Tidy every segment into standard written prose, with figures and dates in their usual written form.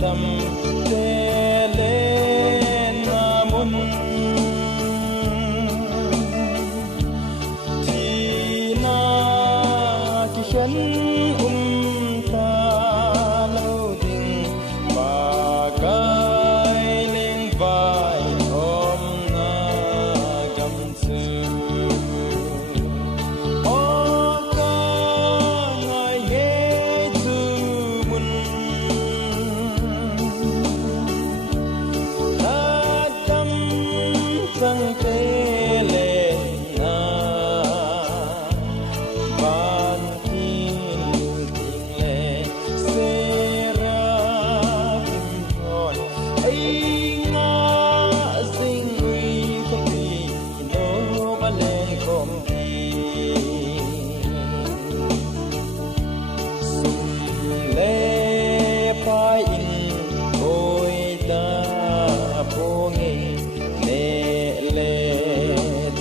tâm thế lên muốn thì na ki khấn ta lâu đình mà gai lên vai ôm na gầm sư sang thế lên na van thiên tình lệ sẽ ra kim hồn ấy ngã sinh nguy không đi nô mà lên không đi sung lệ phải in ôi ta vô nghe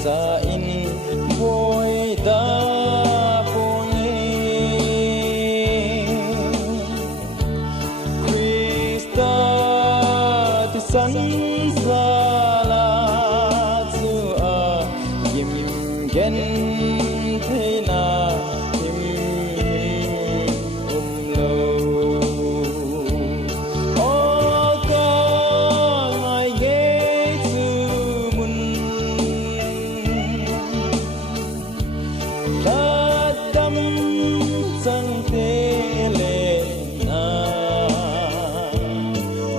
ta in vui ta pone Krista ti san sala zu a yim gen thế na lo o ca ngài ghé zu mun tâm sang thế lên na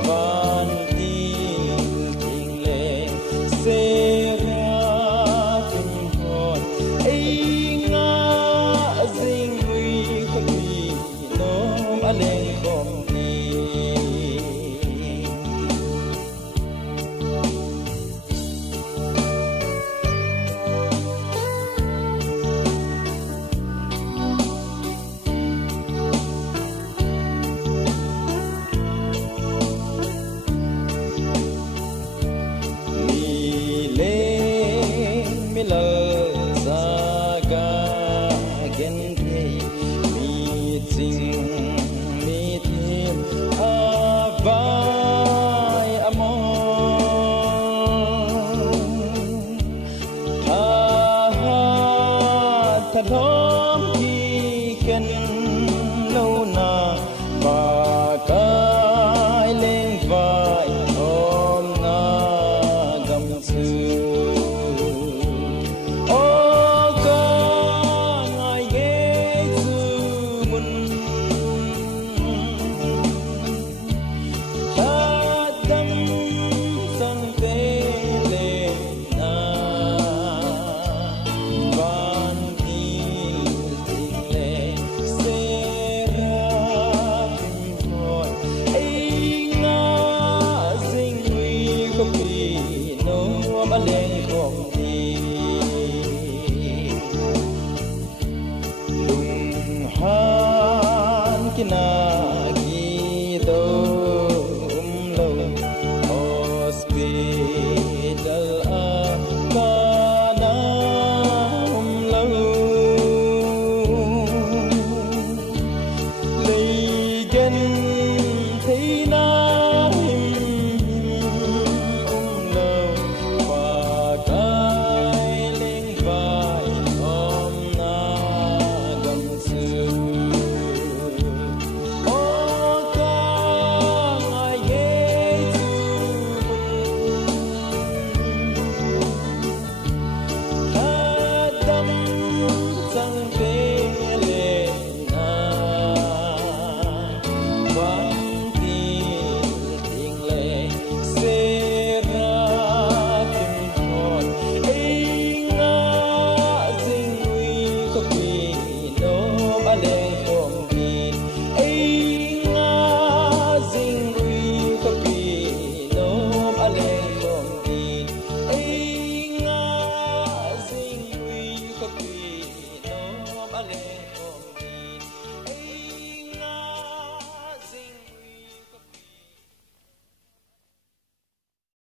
van tin tình lệ sẽ ra kim hồn ấy ngã dinh nguy không đi nó mà lên không đi lal zaga gen the mi ting mi thêm avai amor tha thom ki ken lâu na ba kai lên vai ôm na gầm sư mà lên không đi lùng han kina